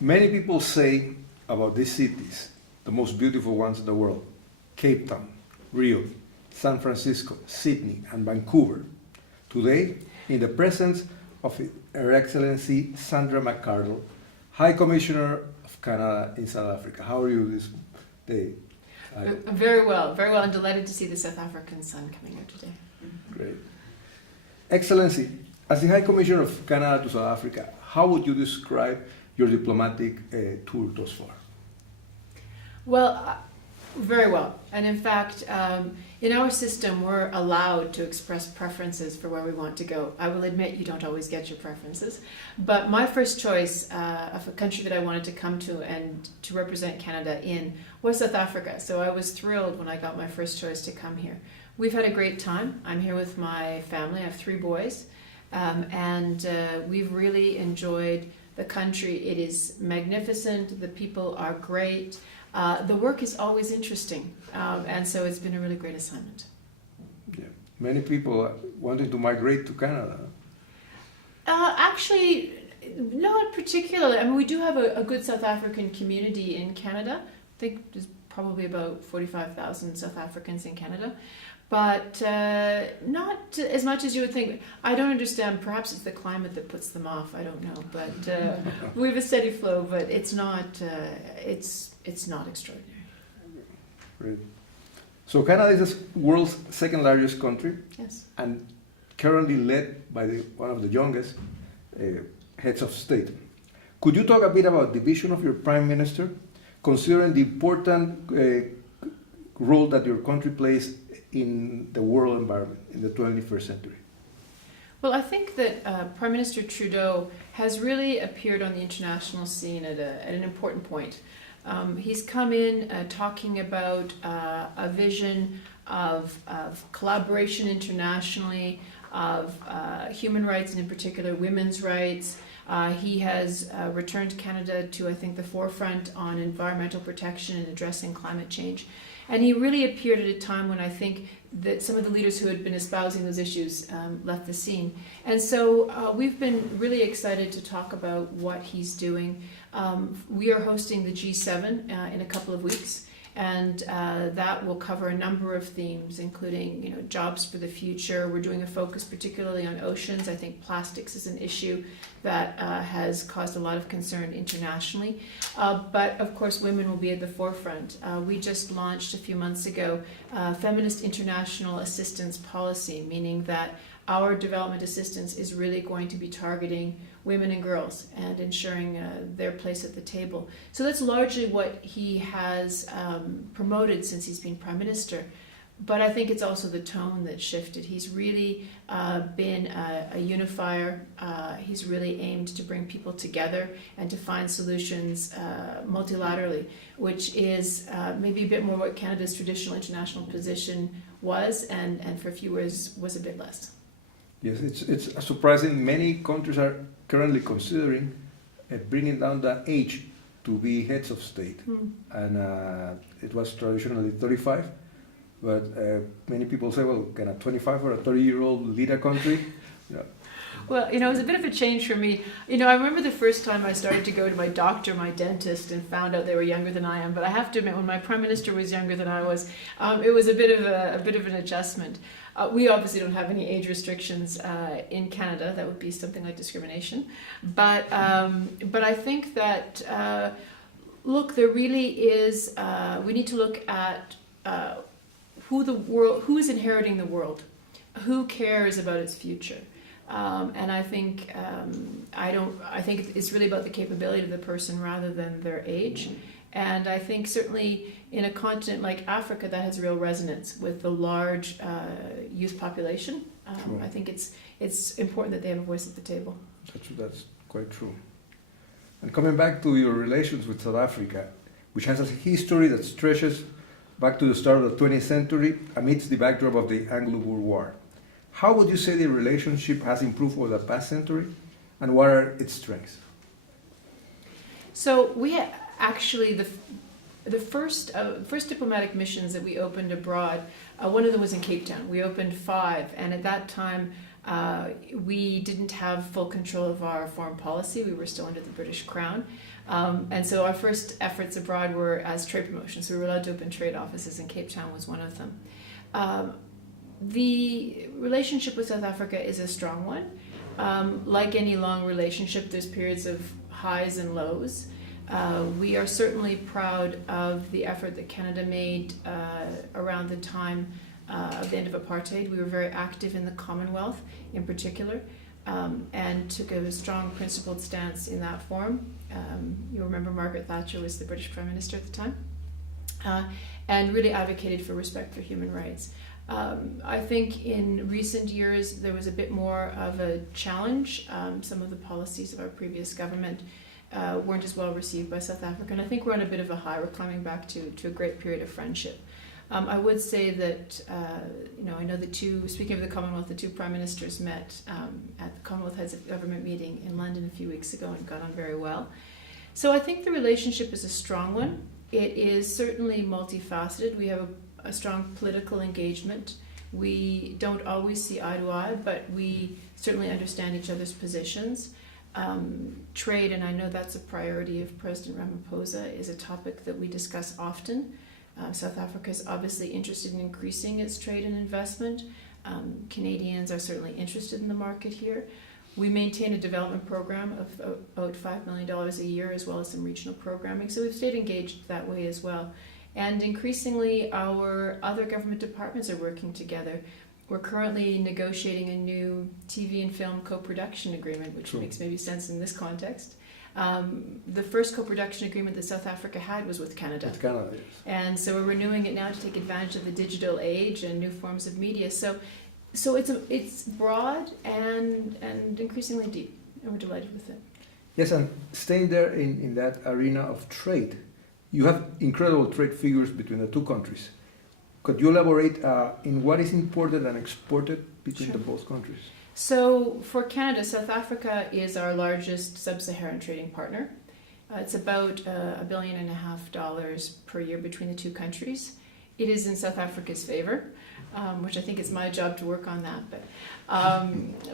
Many people say about these cities, the most beautiful ones in the world, Cape Town, Rio, San Francisco, Sydney, and Vancouver. Today, in the presence of Her Excellency Sandra McCardell, High Commissioner of Canada in South Africa. How are you this day? Very well, very well. I'm delighted to see the South African sun coming out today. Great. Excellency, as the High Commissioner of Canada to South Africa, how would you describe your diplomatic tour thus far? Well, very well. And in fact, in our system, we're allowed to express preferences for where we want to go. I will admit you don't always get your preferences, but my first choice of a country that I wanted to come to and to represent Canada in was South Africa. So I was thrilled when I got my first choice to come here. We've had a great time. I'm here with my family. I have 3 boys, and we've really enjoyed the country. It is magnificent. The people are great. The work is always interesting, and so it's been a really great assignment. Yeah. Many people are wanting to migrate to Canada. Actually, not particularly. I mean, we do have a good South African community in Canada. I think there's probably about 45,000 South Africans in Canada, but not as much as you would think. I don't understand. Perhaps it's the climate that puts them off. I don't know, but we have a steady flow. But it's not. It's not extraordinary. Great. So Canada is the world's second largest country. Yes. And currently led by one of the youngest heads of state. Could you talk a bit about the vision of your Prime Minister, considering the important role that your country plays in the world environment in the 21st century? Well, I think that Prime Minister Trudeau has really appeared on the international scene at an important point. He's come in talking about a vision of collaboration internationally, of human rights and in particular women's rights. He has returned Canada to, I think, the forefront on environmental protection and addressing climate change. And he really appeared at a time when I think that some of the leaders who had been espousing those issues left the scene. And so we've been really excited to talk about what he's doing. We are hosting the G7 in a couple of weeks, and that will cover a number of themes, including jobs for the future. We're doing a focus particularly on oceans. I think plastics is an issue that has caused a lot of concern internationally. But of course, women will be at the forefront. We just launched a few months ago Feminist International Assistance Policy, meaning that our development assistance is really going to be targeting women and girls and ensuring their place at the table. So that's largely what he has promoted since he's been Prime Minister. But I think it's also the tone that shifted. He's really been a unifier. He's really aimed to bring people together and to find solutions multilaterally, which is maybe a bit more what Canada's traditional international position was, and for a few years was a bit less. Yes, it's surprising. Many countries are currently considering bringing down the age to be heads of state. And it was traditionally 35, but many people say, well, can a 25 or a 30-year-old lead a country? Yeah. Well, it was a bit of a change for me. I remember the first time I started to go to my doctor, my dentist, and found out they were younger than I am. But I have to admit, when my Prime Minister was younger than I was, it was a bit of an adjustment. We obviously don't have any age restrictions in Canada. That would be something like discrimination. But I think that look, there really is. We need to look at who is inheriting the world, who cares about its future. And I think I think it's really about the capability of the person rather than their age. And I think certainly in a continent like Africa that has real resonance with the large youth population. Sure. I think it's important that they have a voice at the table. That's quite true. And coming back to your relations with South Africa, which has a history that stretches back to the start of the 20th century amidst the backdrop of the Anglo-Boer War. How would you say the relationship has improved over the past century, and what are its strengths? So we actually, the first diplomatic missions that we opened abroad, one of them was in Cape Town. We opened 5, and at that time we didn't have full control of our foreign policy. We were still under the British Crown. And so our first efforts abroad were as trade promotion. So we were allowed to open trade offices, and Cape Town was one of them. The relationship with South Africa is a strong one. Like any long relationship, there's periods of highs and lows. We are certainly proud of the effort that Canada made around the time of the end of apartheid. We were very active in the Commonwealth in particular, and took a strong principled stance in that forum. You'll remember Margaret Thatcher was the British Prime Minister at the time, and really advocated for respect for human rights. I think in recent years there was a bit more of a challenge. Some of the policies of our previous government weren't as well received by South Africa, and I think we're on a bit of a high. We're climbing back to a great period of friendship. I would say that, I know speaking of the Commonwealth, the two prime ministers met at the Commonwealth Heads of Government meeting in London a few weeks ago and got on very well. So I think the relationship is a strong one. It is certainly multifaceted. We have a strong political engagement. We don't always see eye to eye, but we certainly understand each other's positions. Trade, and I know that's a priority of President Ramaphosa, is a topic that we discuss often. South Africa is obviously interested in increasing its trade and investment. Canadians are certainly interested in the market here. We maintain a development program of about $5 million a year, as well as some regional programming. So we've stayed engaged that way as well. And increasingly, our other government departments are working together. We're currently negotiating a new TV and film co-production agreement, which makes maybe sense in this context. The first co-production agreement that South Africa had was with Canada. With Canada, yes. And so we're renewing it now to take advantage of the digital age and new forms of media. So it's broad and increasingly deep, and we're delighted with it. Yes, and staying there in that arena of trade, you have incredible trade figures between the two countries. Could you elaborate in what is imported and exported between the both countries? So for Canada, South Africa is our largest sub-Saharan trading partner. It's about $1.5 billion per year between the two countries. It is in South Africa's favor, which I think it's my job to work on that,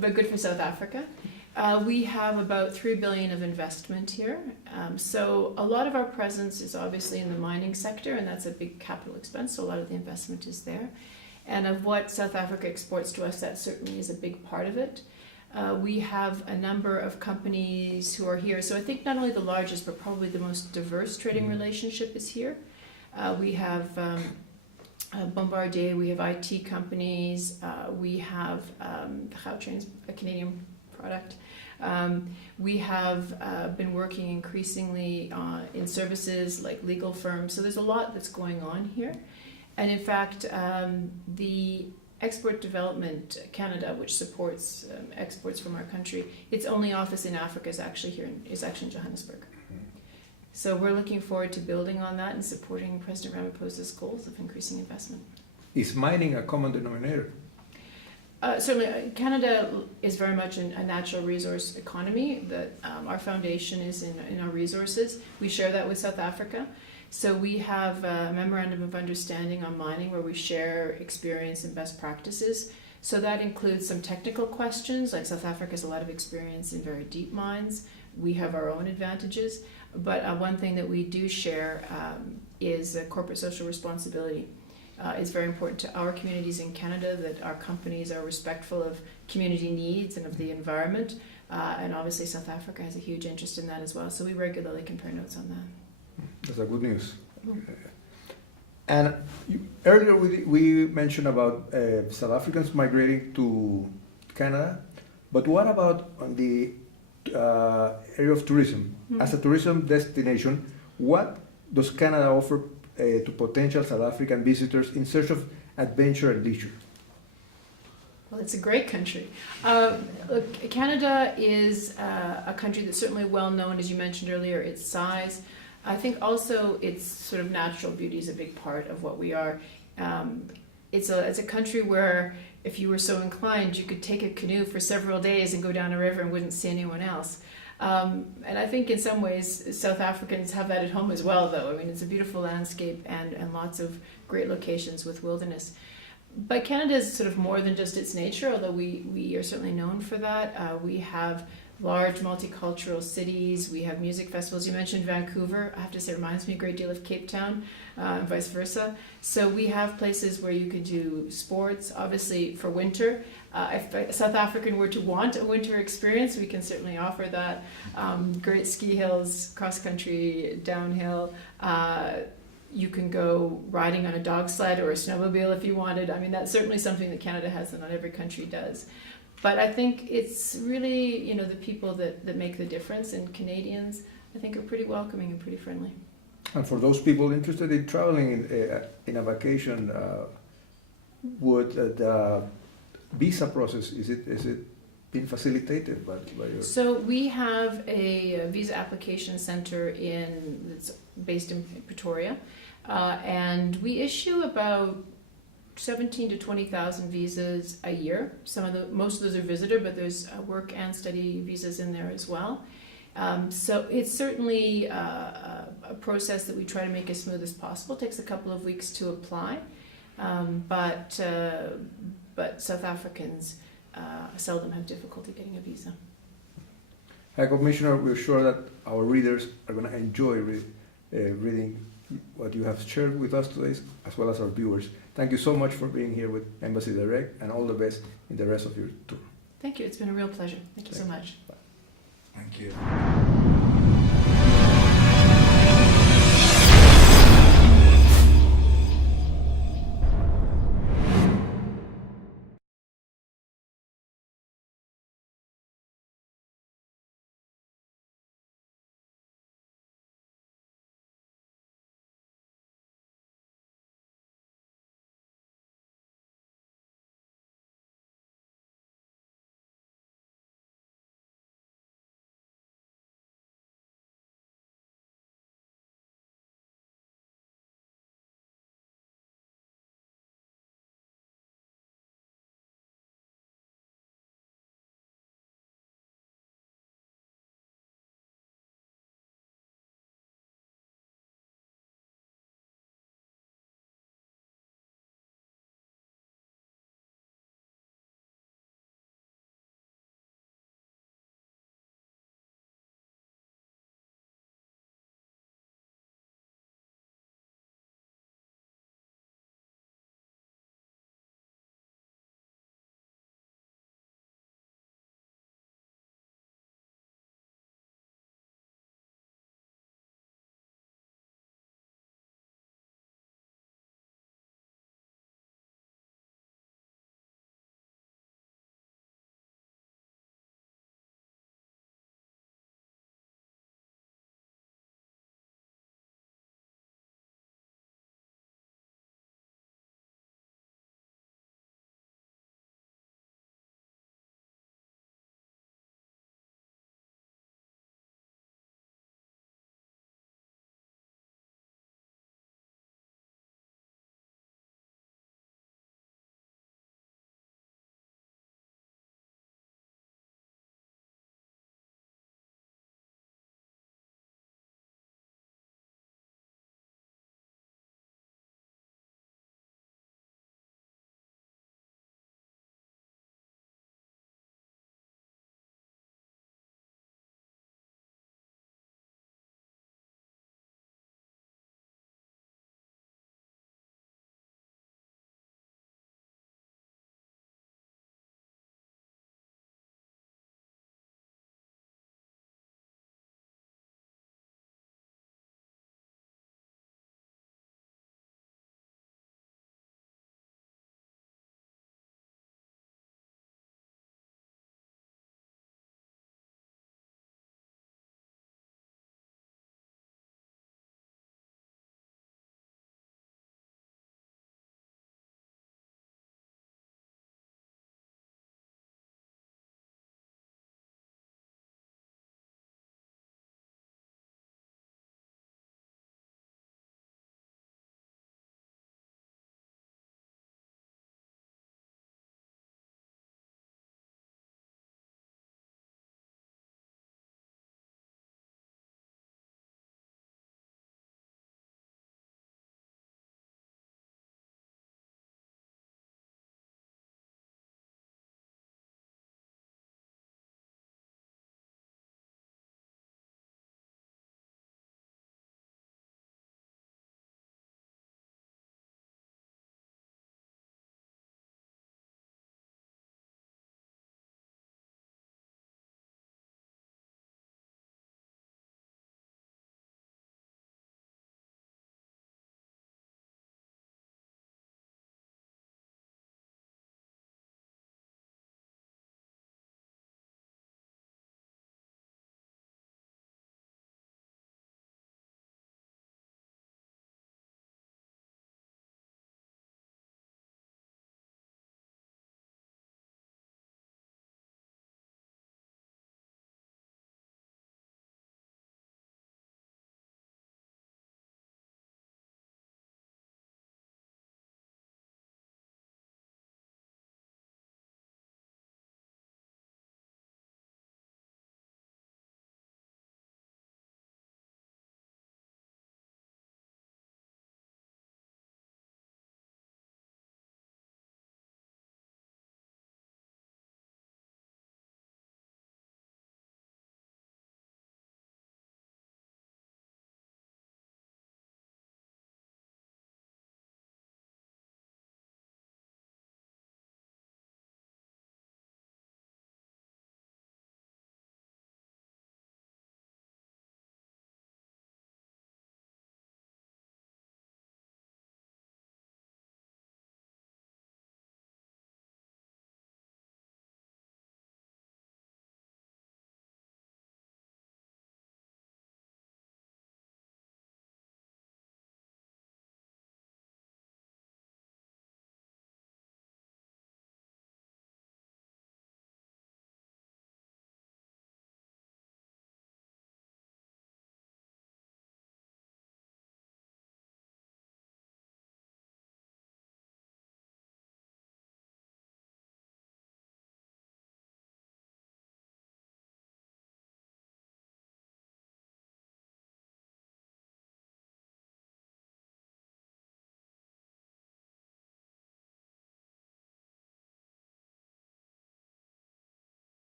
but good for South Africa. We have about $3 billion of investment here. So a lot of our presence is obviously in the mining sector, and that's a big capital expense, so a lot of the investment is there. And of what South Africa exports to us, that certainly is a big part of it. We have a number of companies who are here. So I think not only the largest, but probably the most diverse trading relationship is here. We have Bombardier, we have IT companies, we have Gautrain's a Canadian product. We have been working increasingly in services like legal firms. So there's a lot that's going on here. And in fact, the Export Development Canada, which supports exports from our country, its only office in Africa is actually in Johannesburg. So we're looking forward to building on that and supporting President Ramaphosa's goals of increasing investment. Is mining a common denominator? Certainly, Canada is very much a natural resource economy. That our foundation is in our resources. We share that with South Africa. So we have a memorandum of understanding on mining where we share experience and best practices. So that includes some technical questions, like South Africa has a lot of experience in very deep mines. We have our own advantages. But one thing that we do share is corporate social responsibility. It's very important to our communities in Canada that our companies are respectful of community needs and of the environment. And obviously South Africa has a huge interest in that as well. So we regularly compare notes on that. That's a good news. And earlier we mentioned about South Africans migrating to Canada, but what about on the area of tourism? As a tourism destination, what does Canada offer to potential South African visitors in search of adventure and leisure? Well, it's a great country. Look, Canada is a country that's certainly well known, as you mentioned earlier, its size. I think also its sort of natural beauty is a big part of what we are. It's a country where if you were so inclined, you could take a canoe for several days and go down a river and wouldn't see anyone else. And I think in some ways South Africans have that at home as well, though. I mean, it's a beautiful landscape and lots of great locations with wilderness. But Canada is sort of more than just its nature, although we are certainly known for that. We have large multicultural cities. We have music festivals. You mentioned Vancouver. I have to say, it reminds me a great deal of Cape Town, and vice versa. So we have places where you can do sports, obviously for winter. If a South African were to want a winter experience, we can certainly offer that. Great ski hills, cross country, downhill. You can go riding on a dog sled or a snowmobile if you wanted. I mean, that's certainly something that Canada has that not every country does. But I think it's really, the people that make the difference, and Canadians, I think, are pretty welcoming and pretty friendly. And for those people interested in traveling in a vacation, would the visa process, is it being facilitated by your... So we have a visa application center that's based in Pretoria, and we issue about 17 to 20,000 visas a year. Most of those are visitor, but there's work and study visas in there as well. So it's certainly a process that we try to make as smooth as possible. It takes a couple of weeks to apply, but South Africans seldom have difficulty getting a visa. High Commissioner, we're sure that our readers are going to enjoy reading what you have shared with us today, as well as our viewers. Thank you so much for being here with Embassy Direct, and all the best in the rest of your tour. Thank you. It's been a real pleasure. Thank you so much. Bye. Thank you.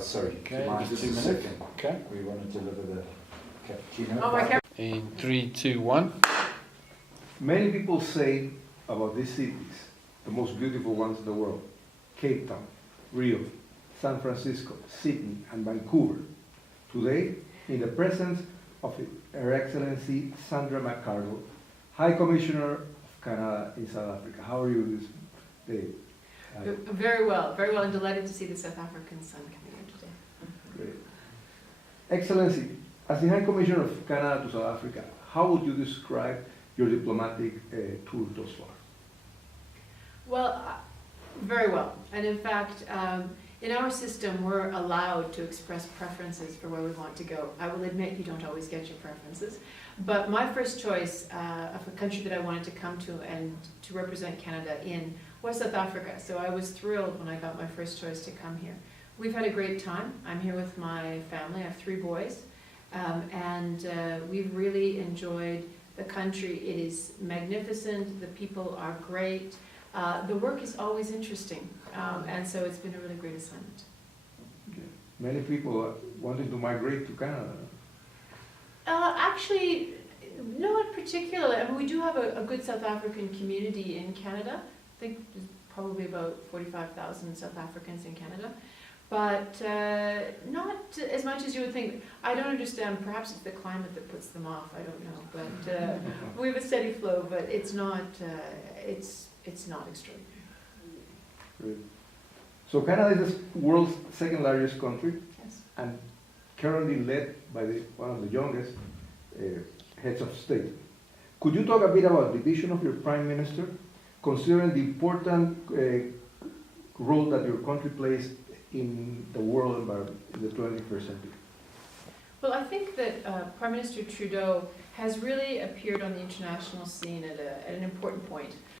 Sorry, do Okay, you mind just just a 2 minutes. second? Okay. We want to deliver the cappuccino. Oh, my camera. In 3, 2, 1. Many people say about these cities, the most beautiful ones in the world, Cape Town, Rio, San Francisco, Sydney, and Vancouver. Today, in the presence of Her Excellency Sandra McCardell, High Commissioner of Canada in South Africa. How are you this day? Very well, and delighted to see the South African sun coming out today. Great. Excellency, as the High Commissioner of Canada to South Africa, how would you describe your diplomatic tour thus far? Well, very well. And in fact, in our system, we're allowed to express preferences for where we want to go. I will admit you don't always get your preferences, but my first choice of a country that I wanted to come to and to represent Canada in was South Africa. So I was thrilled when I got my first choice to come here. We've had a great time. I'm here with my family. I have 3 boys, and we've really enjoyed the country. It is magnificent. The people are great. The work is always interesting, and so it's been a really great assignment. Okay. Many people are wanting to migrate to Canada. Actually, not particularly. I mean, we do have a good South African community in Canada. I think there's probably about 45,000 South Africans in Canada, but not as much as you would think. I don't understand. Perhaps it's the climate that puts them off. I don't know, but we have a steady flow. But it's not. It's not extraordinary. Great. So Canada is the world's 2nd largest country, Yes. and currently led by one of the youngest heads of state. Could you talk a bit about the vision of your Prime Minister, considering the important role that your country plays in the world environment in the 21st century? Well, I think that Prime Minister Trudeau has really appeared on the international scene at an important point.